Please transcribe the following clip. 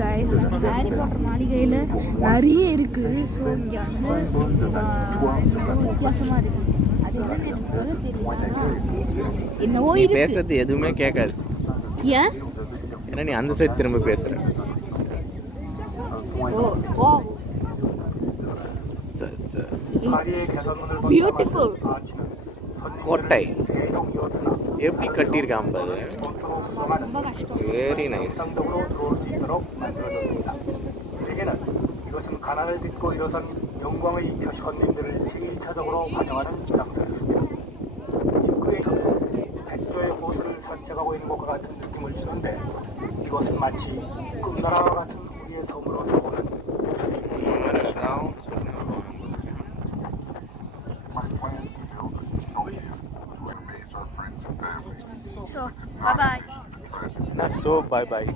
guys, Harry Potter மாளிகையில் நிறைய இருக்குது. ஸோ இங்கே வந்து வித்தியாசமாக இருக்குது. அது என்னன்னு எனக்கு சொல்ல தெரியல. என்னவோ பேசுறது எதுவுமே கேட்காது. ஏன்? ஏன்னா நீ அந்த சைடு திரும்ப பேசுற. ஓ பியூட்டிஃபுல் கோட்டை எப்படி கட்டியிருக்கான் பாரு. ரொம்ப கஷ்டம். Very nice. 이것은 가난을 딛고 일어선 영광을 익혀 선민들을 1차적으로 환영하는 장소였습니다. 입구에서 백조의 보트를 산책하고 있는 것과 같은 느낌을 주는데 이것은 마치 꿈나라와 같은 우리의 섬으로 들어오는 So, bye bye. Not so bye bye.